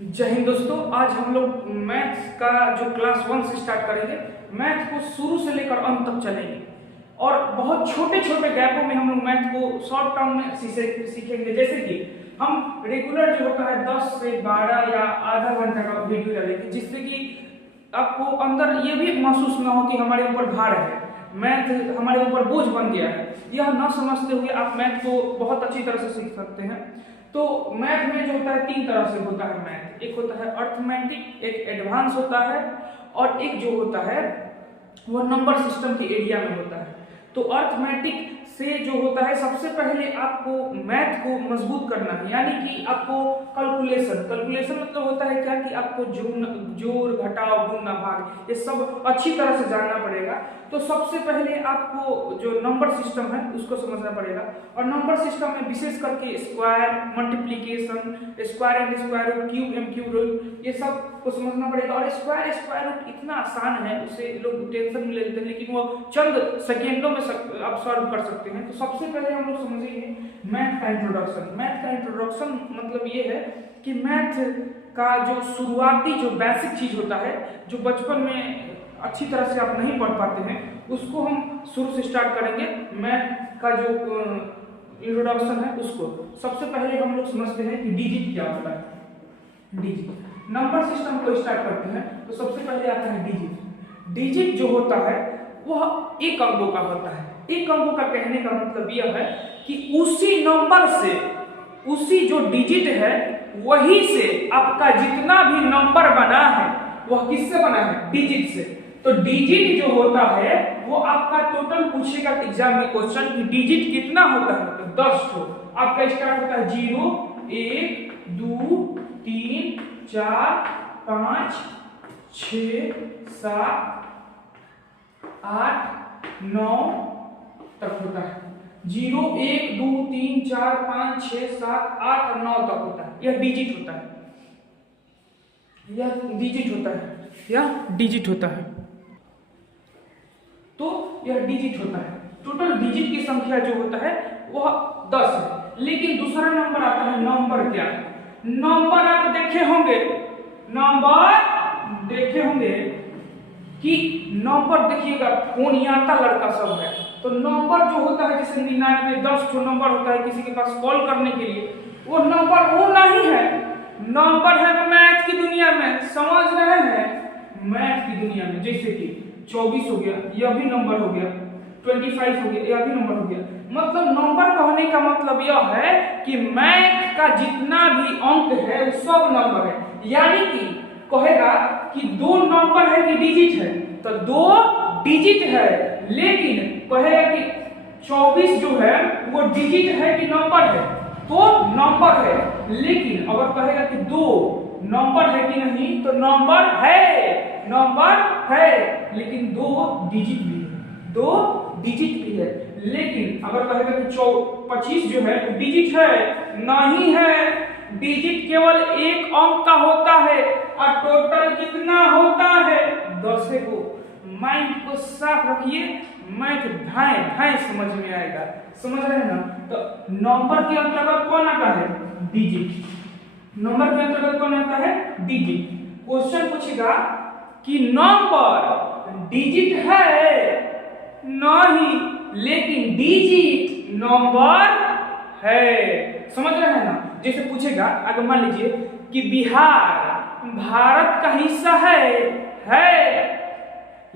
जय हिंद दोस्तों। आज हम लोग मैथ्स का जो क्लास 1 से स्टार्ट करेंगे। मैथ को शुरू से लेकर अंत तक चलेंगे और बहुत छोटे छोटे गैपों में हम लोग मैथ को शॉर्ट टर्म में सीखेंगे। जैसे कि हम रेगुलर जो होता है 10 से 12 या आधा घंटा का वीडियो डालेंगे, जिससे कि आपको अंदर ये भी महसूस ना हो कि हमारे ऊपर भार है, मैथ हमारे ऊपर बोझ बन गया है। यह न समझते हुए आप मैथ को बहुत अच्छी तरह से सीख सकते हैं। तो मैथ में जो होता है 3 तरह से होता है मैथ। एक होता है अर्थमेटिक, एक एडवांस होता है और एक जो होता है वो नंबर सिस्टम के एरिया में होता है। तो अर्थमेटिक से जो होता है, सबसे पहले आपको मैथ को मजबूत करना है, यानी कि आपको कैलकुलेशन मतलब होता है क्या कि आपको जोड़ घटाव गुणा भाग ये सब अच्छी तरह से जानना पड़ेगा। तो सबसे पहले आपको जो नंबर सिस्टम है उसको समझना पड़ेगा और नंबर सिस्टम में विशेष करके square, multiplication, square and square root, cube and cube root ये सब को समझना पड़ेगा। और स्क्वायर रूट इतना आसान है, उसे लोग टेंशन में ले लेते हैं, लेकिन वो चंद सेकेंडों में आप सॉल्व कर सकते हैं। तो सबसे पहले हम लोग समझेंगे मैथ का इंट्रोडक्शन। मैथ का इंट्रोडक्शन मतलब ये है कि मैथ का जो शुरुआती जो बेसिक चीज होता है, जो बचपन में अच्छी तरह से आप नहीं पढ़ पाते हैं, उसको हम शुरू से स्टार्ट करेंगे। मैथ का जो इंट्रोडक्शन है उसको सबसे पहले हम लोग समझते हैं कि डिजिट क्या होता है। डिजिट नंबर सिस्टम को स्टार्ट करते हैं तो सबसे पहले आता है डिजिट। डिजिट जो होता है वह एक अंकों का होता है। एक अंकों का कहने का मतलब यह है कि उसी नंबर से, उसी जो डिजिट है वही से आपका जितना भी नंबर बना है वह किससे बना है? डिजिट से। तो डिजिट जो होता है वो आपका टोटल पूछेगा एग्जाम में क्वेश्चन कि डिजिट कितना होता है, तो 10 हो। आपका स्टार्ट होता है 0, 1, 2, 3, 4, 5, 6, 7, 8, 9 तक होता है। 0, 1, 2, 3, 4, 5, 6, 7, 8 और 9 तक होता है। यह डिजिट होता है, यह डिजिट होता है, यह डिजिट होता है। तो यह डिजिट होता है। टोटल डिजिट की संख्या जो होता है वह 10 है। लेकिन दूसरा नंबर आता है नंबर क्या? नंबर आप देखे होंगे, कि नंबर देखिएगा फोनियाता लड़का सब है। तो नंबर जो होता है जैसे 99, 10 जो नंबर होता है किसी के पास कॉल करने के लिए, वो नंबर वो नहीं है। नंबर है मैथ की दुनिया में, समझ रहे हैं? मैथ की दुनिया में जैसे कि 24 हो गया, यह भी नंबर हो गया, 25 हो गया, यह भी नंबर हो गया। मतलब नंबर कहने का मतलब यह है कि मैथ का जितना भी अंक है वो सब नंबर है। यानी कि कहेगा कि 2 नंबर है कि डिजिट है, तो 2 डिजिट है। लेकिन कहेगा कि 24 जो है वो डिजिट है कि नंबर है, तो नंबर है। लेकिन अगर कहेगा कि 2 नंबर है कि नहीं, तो नंबर है, लेकिन 2 डिजिट भी है, 2 डिजिट भी है। लेकिन अगर कहेगा कि 25 जो है तो डिजिट है, नहीं है। डिजिट केवल एक अंक का होता है और टोटल कितना होता है? 10 को। माइंड को साफ रखिए, मैथ धाए समझ में आएगा। समझ रहे हैं ना? तो नंबर के अंतर्गत कौन आता है? डिजिट। नंबर के अंतर्गत कौन आता है? डिजिट। क्वेश्चन पूछेगा कि नंबर डिजिट है नहीं, लेकिन डिजिट नंबर है। समझ रहे हैं ना? जैसे पूछेगा, अगर मान लीजिए कि बिहार भारत का हिस्सा है,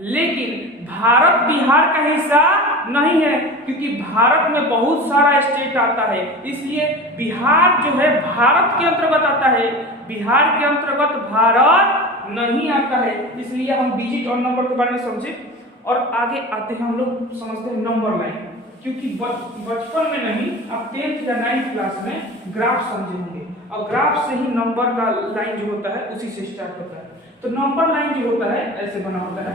लेकिन भारत बिहार का हिस्सा नहीं है, क्योंकि भारत में बहुत सारा स्टेट आता है, इसलिए बिहार जो है भारत के अंतर्गत आता है, बिहार के अंतर्गत भारत नहीं आता है। इसलिए हम डिजिट और नंबर के बारे में समझे और आगे आते हैं हम लोग समझते हैं नंबर लाइन। क्योंकि बचपन में नहीं, आप 10th या 9th क्लास में ग्राफ समझे होंगे और ग्राफ से ही नंबर का लाइन जो होता है उसी से स्टार्ट होता है। तो नंबर लाइन जो होता है ऐसे बना होता है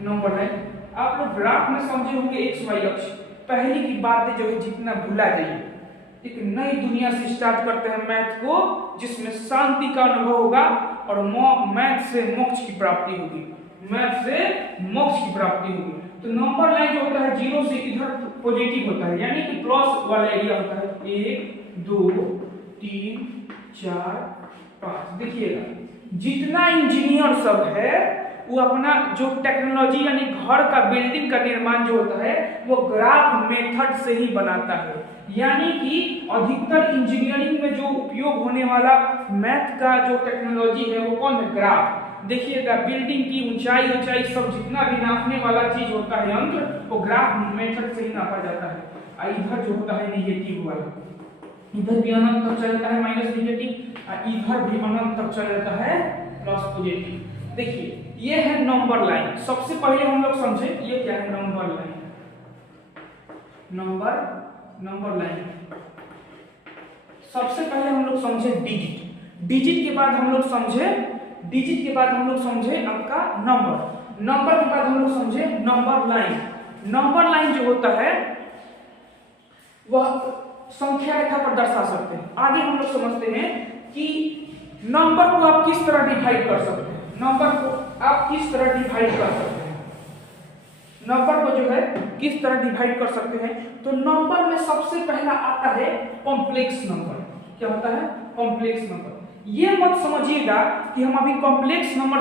नंबर लाइन। आप लोग ग्राफ में समझे होंगे एक्स वाई अक्ष। पहले की बातें जो है जितना भुला जाइए, एक नई दुनिया से स्टार्ट करते हैं मैथ को, जिसमें शांति का अनुभव होगा और मैथ से मोक्ष की प्राप्ति होगी, मैथ से मोक्ष की प्राप्ति होगी। तो नंबर लाइन जो होता है 0 से इधर पॉजिटिव होता है, यानी कि प्लस वाला एरिया होता है 1, 2, 3, 4, 5। देखिएगा जितना इंजीनियर सब है वो अपना जो टेक्नोलॉजी यानी घर का बिल्डिंग का निर्माण जो होता है वो ग्राफ मेथड से ही बनाता है। यानी कि अधिकतर इंजीनियरिंग में जो उपयोग होने वाला मैथ का जो टेक्नोलॉजी है वो कौन है? ग्राफ। देखिएगा बिल्डिंग की ऊंचाई सब जितना भी नापने वाला चीज होता है यंत्र वो ग्राफ मेथड से ही नापा जाता है। इधर जो होता है निगेटिव वाला, इधर भी अनंत तक चलता है माइनस निगेटिव, इधर भी अनंत तक चल जाता है प्लस पॉजिटिव। देखिए ये है नंबर लाइन। सबसे पहले हम लोग समझे ये क्या है नंबर लाइन। नंबर लाइन सबसे पहले हम लोग समझे डिजिट। डिजिट के बाद हम लोग समझे आपका नंबर के बाद हम लोग समझे नंबर लाइन। नंबर लाइन जो होता है वह संख्या रेखा पर दर्शा सकते हैं। आगे हम लोग समझते हैं कि नंबर को आप किस तरह डिवाइड कर सकते हैं। नंबर को आप किस तरह डिवाइड कर सकते हैं, नंबर को जो है किस तरह डिवाइड कर सकते हैं। तो नंबर में सबसे पहला आता है कॉम्प्लेक्स नंबर। क्या होता है? Complex number. ये मत समझिएगा कि हम अभी कॉम्प्लेक्स नंबर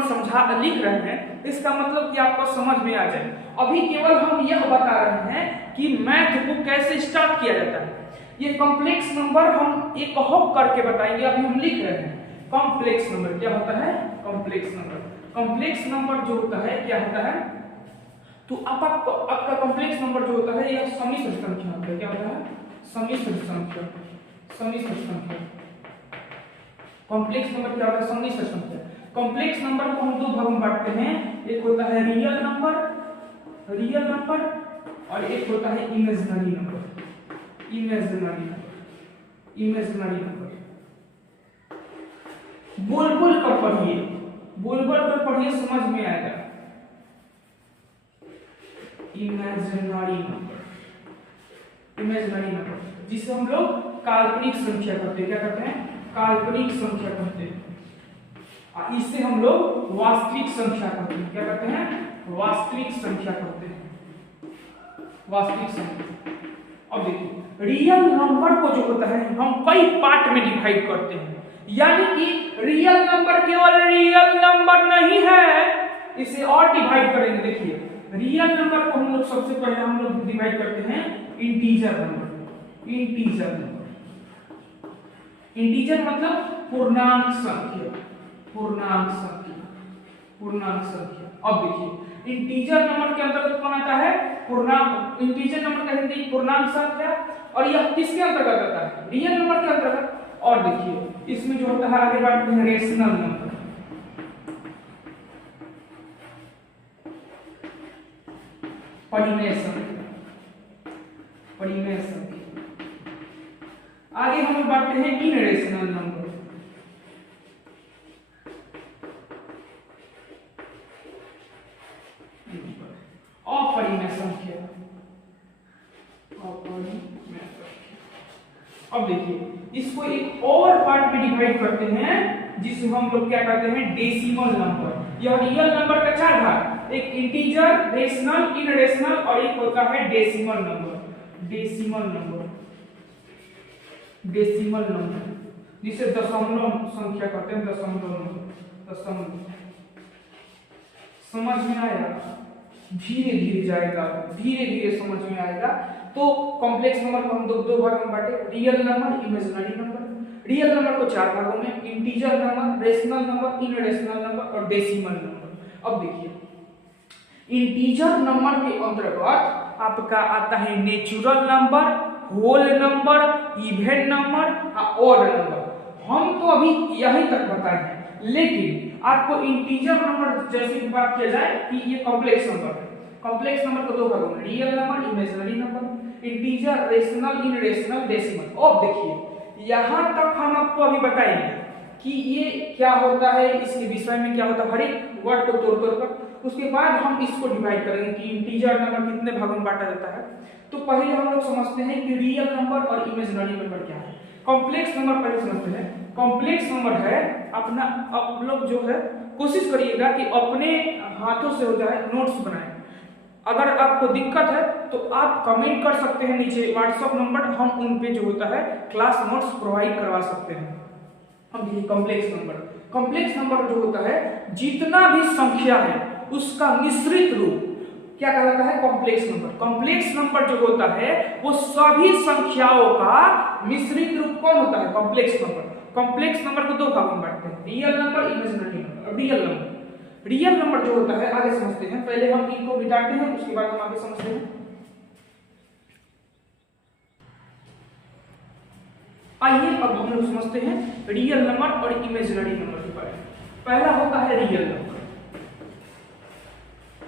लिख रहे हैं, इसका मतलब कि आपको समझ में आ जाए। अभी केवल हम यह बता रहे हैं कि मैथ को कैसे स्टार्ट किया जाता है। ये कॉम्प्लेक्स नंबर हम एक हॉप करके बताएंगे, अभी हम लिख रहे हैं कॉम्प्लेक्स नंबर। क्या होता है? Complex number. कॉम्प्लेक्स नंबर जो होता है क्या होता है? तो आपका कॉम्प्लेक्स नंबर जो होता है यह सम्मिश्र संख्या होता है। क्या होता है? सम्मिश्र संख्या। कॉम्प्लेक्स नंबर क्या होता है? सम्मिश्र संख्या। कॉम्प्लेक्स नंबर को हम दो भागों में बांटते हैं, एक होता है रियल नंबर और एक होता है इमेजिनरी नंबर। बोल कर पढ़िए समझ में आएगा। इमेजिनरी नंबर जिसे हम लोग काल्पनिक संख्या कहते हैं। क्या कहते हैं? काल्पनिक संख्या कहते हैं। इससे हम लोग वास्तविक संख्या कहते हैं। क्या कहते हैं? वास्तविक संख्या कहते हैं। वास्तविक संख्या। अब देखिए रियल नंबर को जो होता है हम कई पार्ट में डिवाइड करते हैं। यानी कि रियल नंबर केवल रियल नंबर नहीं है, इसे और डिवाइड करेंगे। देखिए रियल नंबर को हम लोग सबसे पहले हम लोग डिवाइड करते हैं इंटीजर नंबर। इंटीजर मतलब पूर्णांक संख्या। अब देखिए इंटीजर नंबर के अंतर्गत कौन आता है? पूर्णांक। इंटीजर नंबर का हिंदी पूर्णांक संख्या, और यह किसके अंतर्गत आता है? रियल नंबर के अंतर्गत। और देखिए इसमें जो होता है आगे बढ़ते हैं रेशनल नंबर। परिमेय संख्या। आगे हम लोग बढ़ते हैं इनरेशनल नंबर। अपरिमेय संख्या। अब देखिए इसको एक और पार्ट में डिवाइड करते हैं जिसे हम लोग क्या कहते हैं? Decimal number. यह रियल नंबर का चार भाग, एक इंटीजर, रेशनल, इनरेशनल और एक होता है डेसिमल नंबर। डेसिमल नंबर जिसे दशमलव संख्या कहते हैं। दशमलव। समझ में आया? धीरे धीरे जाएगा, धीरे समझ में आएगा। तो कॉम्प्लेक्स नंबर को हम दो भागों में बांटे, real number, imaginary number. Real number को चार भागों में, integer number, rational number, irrational number और डेसिमल नंबर। अब देखिए इंटीजर नंबर के अंतर्गत आपका आता है natural number, whole number, even number और ऑड नंबर। हम तो अभी यही तक बताए हैं, लेकिन आपको इंटीजर नंबर जैसे बात किया जाए कि ये कॉम्प्लेक्स नंबर है। कॉम्प्लेक्स नंबर को दो भागों में, real number, imaginary number, integer, rational, irrational, decimal. अब देखिए यहां तक हम आपको अभी बताएंगे कि ये क्या होता है, इसके विषय में क्या होता है, हर एक वर्ड को तोड़ कर। उसके बाद हम इसको डिवाइड करेंगे कि इंटीजर नंबर कितने भागों में बांटा जाता है। तो पहले हम लोग समझते हैं कि रियल नंबर और इमेजिनरी नंबर क्या है। कॉम्प्लेक्स नंबर पहले समझते हैं। कॉम्प्लेक्स नंबर है अपना, आप लोग जो है कोशिश करिएगा कि अपने हाथों से हो जाए, नोट्स बनाएं। अगर आपको दिक्कत है तो आप कमेंट कर सकते हैं नीचे व्हाट्सएप नंबर, हम उन पे जो होता है क्लास नोट्स प्रोवाइड करवा सकते हैं। अब देखिए कॉम्प्लेक्स नंबर, कॉम्प्लेक्स नंबर जो होता है जितना भी संख्या है उसका मिश्रित रूप क्या कहलाता है, कॉम्प्लेक्स नंबर। कॉम्प्लेक्स नंबर जो होता है वो सभी संख्याओं का मिश्रित रूप कौन होता है, कॉम्प्लेक्स नंबर। कॉम्प्लेक्स नंबर को दो भागों में बांटते हैं, real number, imaginary number. Real number, real number जो होता है आगे समझते हैं, पहले हम इनको मिटाते हैं उसके बाद हम आगे समझते हैं। आइए अब हम लोग समझते हैं रियल नंबर और इमेजिनरी नंबर के बारे में। पहला होता है रियल नंबर।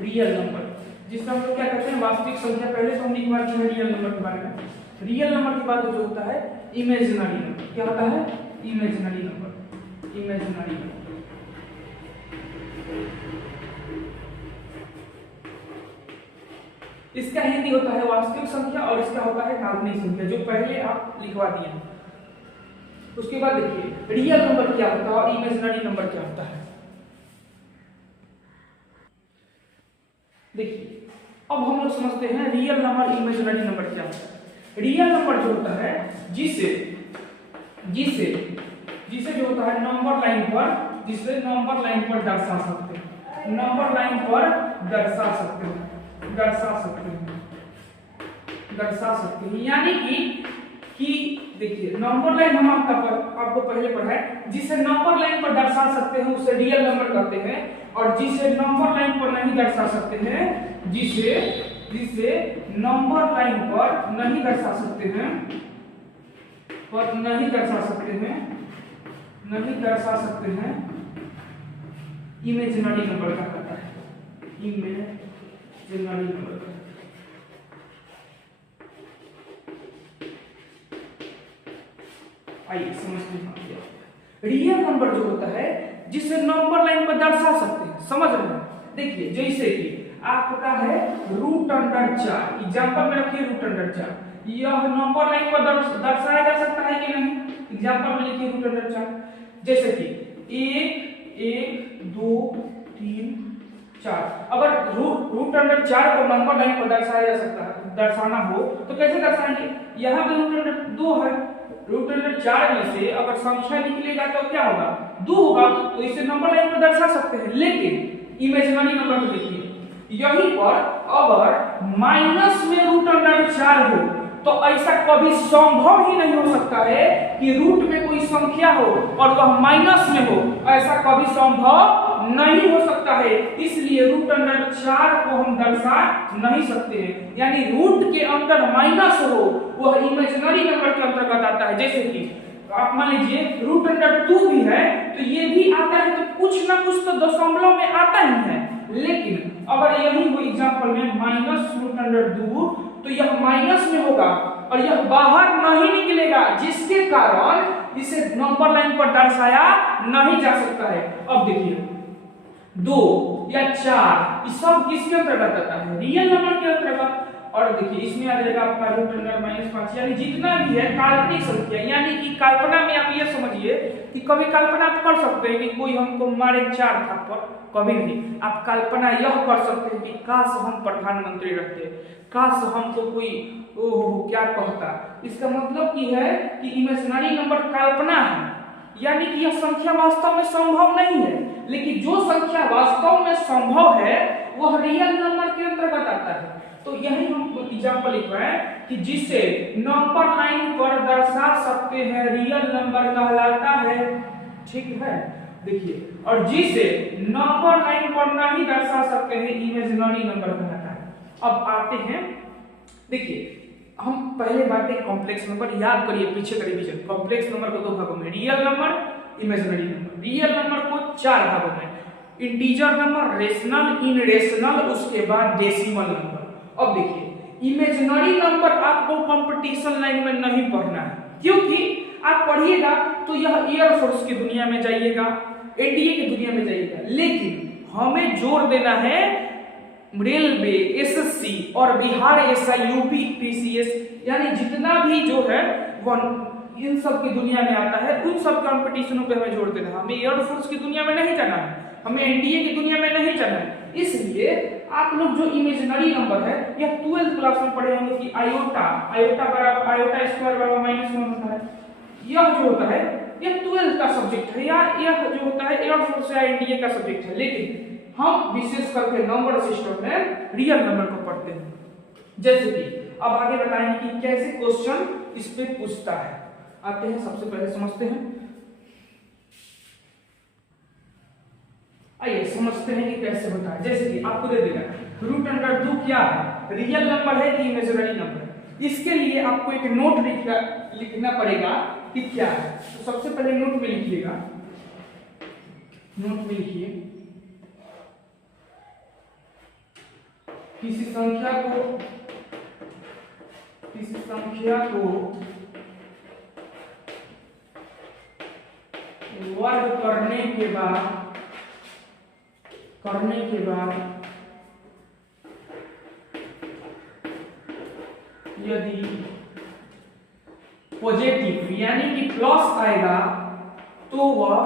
रियल नंबर जिसका हम लोग क्या कहते हैं, वास्तविक संख्या। पहले तो हम लिखवा चुके हैं रियल नंबर के बारे में। रियल नंबर के बाद जो होता है इमेजिनरी नंबर। क्या होता है, इमेजिनरी नंबर। इमेजिनरी नंबर इसका हिंदी होता है वास्तविक संख्या और इसका होता है काल्पनिक संख्या, जो पहले आप लिखवा दिए। उसके बाद देखिए रियल नंबर क्या होता है और इमेजिनरी नंबर क्या होता है। देखिए अब हम लोग समझते हैं रियल नंबर इमेजिनरी नंबर क्या होता है। रियल नंबर जो होता है जिसे जिसे जिसे जो होता है नंबर लाइन पर, जिसे नंबर लाइन पर दर्शा सकते हैं, नंबर लाइन पर दर्शा सकते हैं, दर्शा सकते हैं, दर्शा सकते हैं। यानी कि देखिए नंबर लाइन हम आपको पहले पढ़ा है, जिसे नंबर लाइन पर दर्शा सकते हैं उसे रियल नंबर कहते हैं, और जिसे नंबर लाइन पर नहीं दर्शा सकते हैं, जिसे नंबर लाइन पर नहीं दर्शा सकते हैं, पर नहीं दर्शा सकते हैं, नहीं दर्शा सकते हैं, इमेजिनरी नंबर का कहता है, इमेजिनरी नंबर। आइए समझते हैं रियल नंबर जो होता है जिसे नंबर लाइन पर दर्शा सकते हैं। समझ रहे हैं, देखिए जैसे कि आपका है √4, एग्जांपल में रखिए √4, यह नंबर लाइन पर दर्शाया जा सकता है कि नहीं, एग्जांपल में लिखिए √4। जैसे कि 1 1 2 3 4, अगर √4 को नंबर लाइन पर दर्शाया जा सकता है, दर्शाना हो तो कैसे दर्शाएंगे, यहाँ पे √2 है, √4 में से अगर संख्या निकलेगा तो क्या होगा, 2 होगा, तो इसे नंबर लाइन पर दर्शा सकते हैं। लेकिन इमेजिनरी नंबर को देखिए, यहीं पर अगर माइनस में √4 हो तो ऐसा कभी संभव ही नहीं हो सकता है कि रूट में कोई संख्या हो और वह माइनस में हो, ऐसा कभी संभव नहीं हो सकता है। इसलिए √4 को हम दर्शा नहीं सकते हैं, यानी रूट के अंदर माइनस हो वह इमेजिनरी नंबर के अंतर्गत आता है। जैसे कि आप मान लीजिए √2 भी है तो ये भी आता है, तो कुछ ना कुछ तो दशमलव में आता ही है। लेकिन अगर यही हो एग्जांपल में -√2 तो यह माइनस में होगा और यह बाहर नहीं निकलेगा, जिसके कारण इसे नंबर लाइन पर दर्शाया नहीं जा सकता है। अब देखिए 2 या 4 ये सब किसके अंतर्गत आता है, रियल नंबर के अंतर्गत। और देखिए इसमें आ जाएगा आपका √5, यानी जितना भी है काल्पनिक संख्या। यानी कि कल्पना में आप ये समझिए कि कभी कल्पना आप कर सकते हैं कि कोई हमको मारे 4 थप्पड़, कभी नहीं। आप कल्पना यह कर सकते हैं कि काश हम प्रधानमंत्री रहते, काश हमको कोई क्या कहता। इसका मतलब की है कि इमेजिनरी नंबर कल्पना है, यानी कि यह संख्या वास्तव में संभव नहीं है, लेकिन जो संख्या वास्तव में संभव है वह रियल नंबर के अंतर्गत आता है। तो यही हम एग्जांपल लिख रहे हैं कि जिसे नंबर लाइन पर दर्शा सकते हैं रियल नंबर कहलाता है, ठीक है। देखिए और जिसे नंबर लाइन पर नहीं दर्शा सकते हैं इमेजिनरी नंबर कहलाता है। अब आते हैं, देखिए हम पहले बातें कॉम्प्लेक्स नंबर याद करिए, पीछे का रिवीजन। कॉम्प्लेक्स नंबर को 2 भागों में, real number, imaginary number. Real number को 4 भागों में, इंटीजर नंबर, रेशनल, इनरेशनल, उसके बाद डेसिमल नंबर। अब देखिए इमेजिनरी नंबर आपको कंपटीशन लाइन में नहीं पढ़ना है, क्योंकि आप पढ़िएगा तो यह एयरफोर्स की दुनिया में जाइएगा, एनडीए की दुनिया में जाइएगा। लेकिन हमें जोर देना है रेलवे, एसएससी और बिहार एसआई, यूपी पीसीएस, यानी जितना भी जो है इन सब की दुनिया में आता है, उन सब कंपटीशनों पे हमें जोर देना है। हमें एयरफोर्स की दुनिया में नहीं जाना है, हमें एनडीए की दुनिया में नहीं जाना है। इसलिए आप लोग जो इमेजिनरी नंबर है यह 12th क्लास में पढ़े होंगे कि आयोटा बराबर आयोटा स्क्वायर बराबर -1 होता है। यह जो होता है यह 12th का सब्जेक्ट है, या यह जो होता है एयरफोर्स या एनडीए का सब्जेक्ट है, लेकिन हम विशेष करके नंबर सिस्टम में रियल नंबर को पढ़ते हैं। जैसे कि अब आगे बताएंगे कि कैसे क्वेश्चन इस पे पूछता है। आते हैं, सबसे पहले समझते हैं, आइए समझते हैं कि कैसे होता है। जैसे कि आपको दे देगा √2 क्या है, रियल नंबर है कि इमेजिनरी नंबर है। इसके लिए आपको एक नोट लिखना पड़ेगा कि क्या है। तो सबसे पहले नोट में लिखिएगा, नोट में लिखिए किसी संख्या को वर्ग करने के बाद यदि पॉजिटिव यानी कि प्लस आएगा तो वह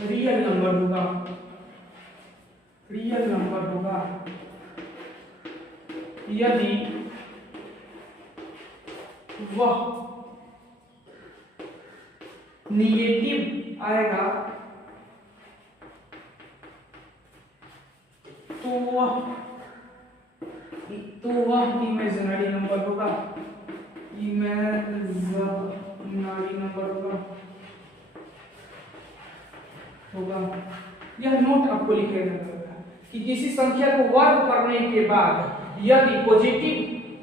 रियल नंबर होगा, रियल नंबर होगा। यदि वह निगेटिव आएगा तो वह इमेजिनरी नंबर होगा, इमेजिनरी नंबर होगा। यह नोट आपको लिखेगा कि किसी संख्या को वर्ग करने के बाद यदि पॉजिटिव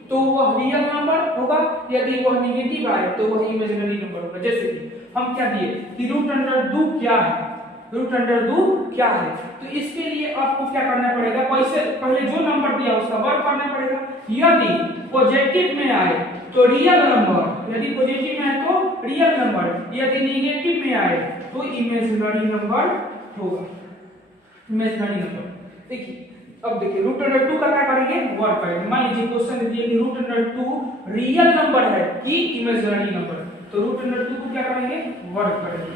तो वह रियल नंबर होगा, यदि वह निगेटिव आए तो वह इमेजिनरी नंबर होगा। जैसे कि हम क्या दिए कि √2 क्या है, √2 क्या है, तो इसके लिए आपको क्या करना पड़ेगा, पहले जो नंबर दिया उसका वर्ग करना पड़ेगा। यदि पॉजिटिव में आए तो रियल नंबर, यदि पॉजिटिव में आए तो रियल नंबर, यदि निगेटिव में आए तो इमेजिनरी नंबर होगा, इमेजिनरी नंबर। देखिए अब देखिए √2 का क्या करेंगे, वर्ग करेंगे। मान लीजिए क्वेश्चन दिया कि √2 रियल नंबर है कि इमेजिनरी नंबर, तो √2 को क्या करेंगे, वर्ग करेंगे।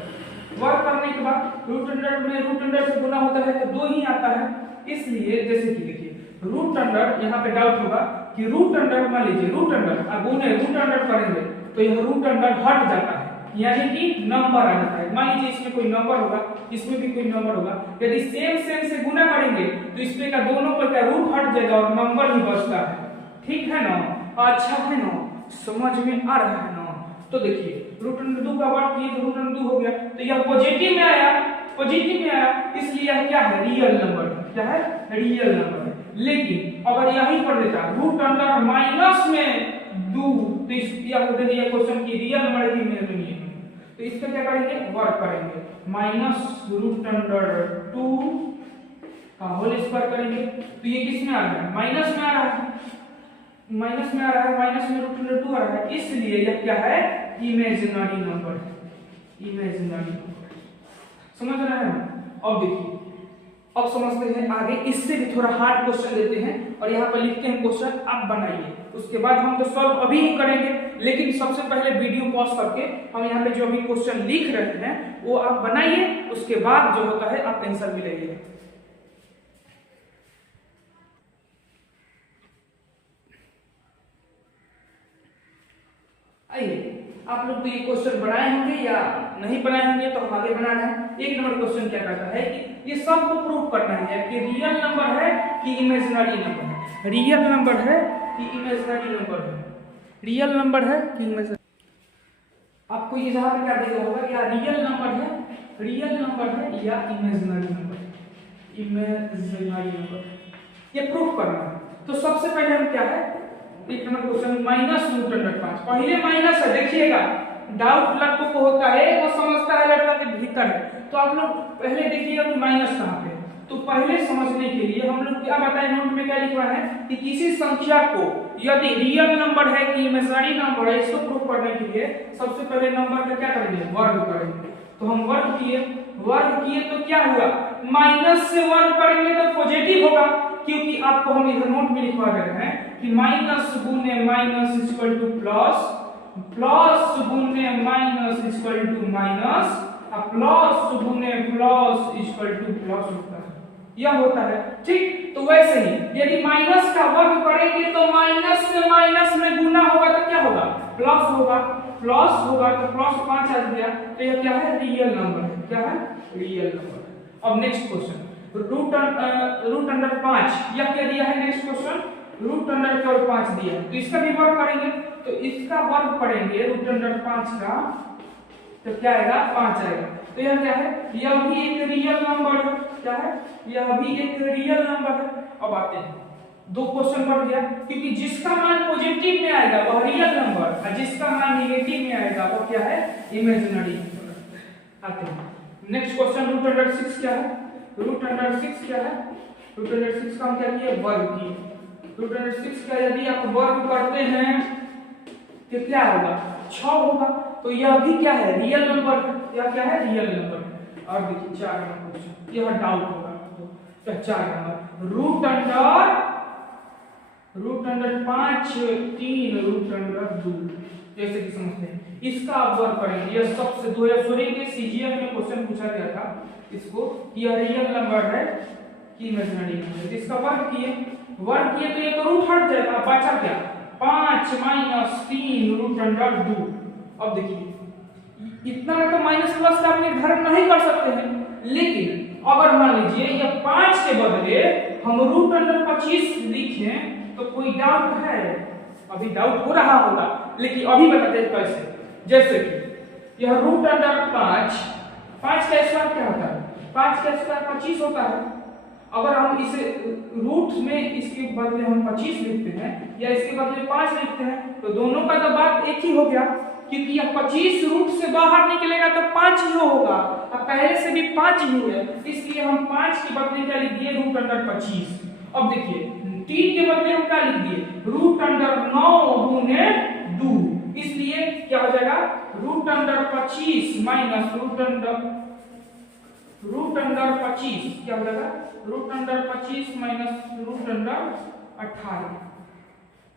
वर्ग करने के बाद √2 में √2 से गुना होता है तो 2 ही आता है, इसलिए जैसे कि देखिए √2 यहाँ पे डाउट होगा कि √2 मान लीजिए √2 अब गुने √2 करेंगे तो यह √2 हट जाता है, यानी कि नंबर आ जाता है। मान लीजिए इसमें कोई नंबर होगा, इसमें भी कोई नंबर होगा, यदि सेम से गुना करेंगे तो इसमें का दोनों पर क्या रूट हट जाएगा और नंबर ही बचता है। ठीक है ना, अच्छा है ना, समझ में आ रहा है ना। तो देखिए √2 का वर्ग किए तो √2 हो गया, तो यह पॉजिटिव में आया, इसलिए यह क्या है, रियल नंबर, क्या है, रियल नंबर। लेकिन अगर यही पर देता √2 माइनस में 2 तो यह क्वेश्चन की रियल नंबर की में नहीं है, तो इसका क्या करेंगे, वर्ग करेंगे, -√2 का होल स्क्वायर करेंगे। तो ये किस में आ रहा है, माइनस में आ रहा है, माइनस में √2 आ रहा है, इसलिए यह क्या है, इमेजिनरी नंबर है, इमेजिनरी नंबर। समझ रहे हैं। अब देखिए अब समझते हैं आगे, इससे भी थोड़ा हार्ड क्वेश्चन लेते हैं और यहाँ पर लिखते हैं क्वेश्चन, आप बनाइए, उसके बाद हम तो सॉल्व अभी ही करेंगे, लेकिन सबसे पहले वीडियो पॉज करके हम यहाँ पे जो अभी क्वेश्चन लिख रहे हैं वो आप बनाइए, उसके बाद जो होता है आप आंसर भी लेंगे। आइए आप लोग तो ये क्वेश्चन बनाए होंगे या नहीं बनाए होंगे, तो हम आगे बना रहे हैं। 1 नंबर क्वेश्चन क्या कहता है कि ये सबको प्रूव करना है कि रियल नंबर है कि इमेजिनरी नंबर है, रियल नंबर है कि इमेजिनरी नंबर है, रियल नंबर है कि इमेजिनरी। आपको ये जहां पे क्या दिया होगा, क्या रियल नंबर है, रियल नंबर है या इमेजिनरी नंबर, इमेजिनरी नंबर, ये प्रूव करना है। तो सबसे पहले हम क्या है, 1 नंबर क्वेश्चन -√5, पहले माइनस है, देखिएगा डाउट लड़कों को होता है, वो समझता है लड़का के भीतर है, तो आप लोग पहले देखिएगा कि माइनस कहाँ पे। तो पहले समझने के लिए हम लोग क्या बताएं, नोट में क्या लिखा है कि किसी संख्या को यदि रियल नंबर है कि इमेजिनरी नंबर है, इसको प्रूव करने के लिए सबसे पहले नंबर का क्या करेंगे, वर्ग करेंगे। तो हम वर्ग किए तो क्या हुआ, माइनस से वर्ग करेंगे तो पॉजिटिव होगा, क्योंकि आपको हम इधर नोट में लिखवा रहे हैं कि माइनस गुने minus equal to plus, plus गुने minus equal to minus, plus गुने प्लस इक्वल टू प्लस होता है, यह होता है। ठीक, तो तो वैसे ही यदि माइनस का वर्ग करेंगे तो माइनस से माइनस में गुना होगा तो क्या होगा, प्लस होगा, प्लस होगा तो प्लस 5 आ गया। तो यह क्या है, रियल नंबर है। क्या है, रियल नंबर। अब नेक्स्ट क्वेश्चन, रूट अंडर 5, यह क्या दिया है, नेक्स्ट क्वेश्चन रूट अंडर केवल 5 दिया है, तो इसका भी वर्ग करेंगे, तो इसका वर्ग करेंगे रूट अंडर 5 का, तो क्या आएगा, 5 आएगा। तो यह क्या है, यह भी एक रियल नंबर है। क्या है, यह भी एक रियल नंबर है। अब आते हैं, दो क्वेश्चन बढ़ गया, क्योंकि जिसका मान पॉजिटिव में आएगा वह रियल नंबर, और जिसका मान नेगेटिव में आएगा वो क्या है, इमेजिनरी नंबर। आते हैं नेक्स्ट क्वेश्चन, रूट अंडर 6 क्या है, रूट अंडर 6 क्या है, रूट अंडर 6 का हम क्या किए, वर्ग किए। रूट अंडर 6 का यदि आप वर्ग करते हैं तो क्या होगा, 6 होगा। तो यह भी क्या है, रियल नंबर है। यह क्या है, रियल नंबर। और देखिए 4 नंबर क्वेश्चन, यह डाउट होगा तो 4 number, root under 5 3 root under 2, जैसे कि समझते हैं। इसका आप वर्ग करेंगे, यह सबसे 2016 के सीजीएल में क्वेश्चन पूछा गया था इसको, यह रियल नंबर है कि इमेजिनरी नंबर है। इसका वर्ग किए तो ये तो रूट हट जाएगा, बचा क्या, 5 - 3 रूट अंडर 2। अब देखिए इतना में तो माइनस प्लस का आप निर्धारण नहीं कर सकते हैं, लेकिन अगर मान लीजिए ये 5 के बदले हम रूट अंडर 25 लिखें तो कोई डाउट है, अभी डाउट हो रहा होगा, लेकिन अभी बताते हैं कैसे। जैसे कि यह रूट अंडर 5 का स्क्वायर क्या होता है, 5 का स्क्वायर 25 होता है। अगर हम इसे रूट में इसके बदले हम 25 लिखते हैं या इसके बदले 5 लिखते हैं तो दोनों का तो बात एक ही हो गया, क्योंकि यह 25 रूट से बाहर निकलेगा तो 5 ही होगा, और पहले से भी 5 ही है, इसलिए हम 5 के बदले क्या लिख दिए, रूट अंडर 25। अब देखिए 3 के बदले हम क्या लिख दिए, रूट अंडर 9 गुने 2, इसलिए क्या हो जाएगा, root under 25 minus root under 25 क्या हो जाएगा, root under 25 minus root under 18,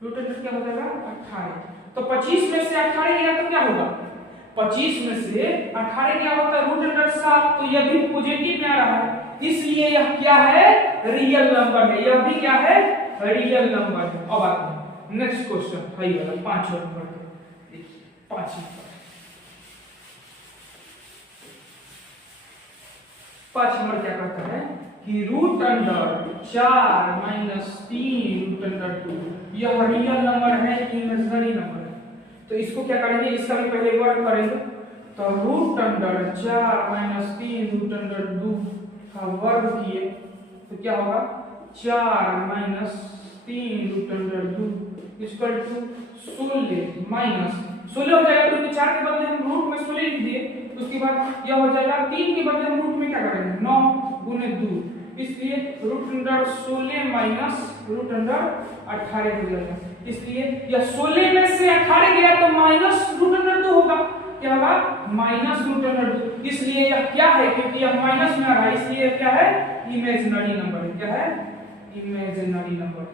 root under क्या हो जाएगा 18। तो 25 में से 18 गया तो क्या होगा, 25 में से 18 क्या होता है, रूट अंडर 7, तो यह भी पॉजिटिव में आ रहा है, इसलिए यह क्या है, रियल नंबर है। यह भी क्या है, रियल नंबर है। अब आते हैं नेक्स्ट क्वेश्चन, हाई वाला 5 नंबर, देखिए 5 नंबर क्या कहता है कि रूट अंडर 4 - 3 रूट अंडर 2, यह रियल नंबर है कि इमेजिनरी नंबर है। तो इसको क्या करेंगे, इसका भी पहले वर्ग करेंगे, तो रूट अंडर 4 - 3 रूट अंडर 2 का वर्ग किए तो क्या होगा, 4 - 3 root under 2 equal to 16 minus 16 हो जाएगा, क्योंकि 4 के बदले हम रूट में 16 लिख दिए। उसके बाद यह हो जाएगा 3 के बदले हम रूट में क्या करेंगे, 9 गुने 2, इसलिए root under 16 minus root under 18 हो जाएगा। इसलिए यह 16 में से 18 गया तो माइनस रूट अंडर 2 होगा, क्या होगा, माइनस रूट अंडर 2। इसलिए यह क्या है, क्योंकि यह माइनस में आ रहा है, इसलिए क्या है, इमेजिनरी नंबर है। क्या है, imaginary number,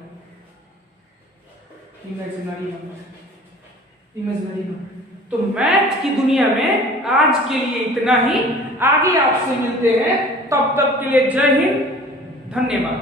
imaginary number, imaginary number. तो मैथ की दुनिया में आज के लिए इतना ही, आगे आपसे मिलते हैं, तब तक के लिए जय हिंद, धन्यवाद।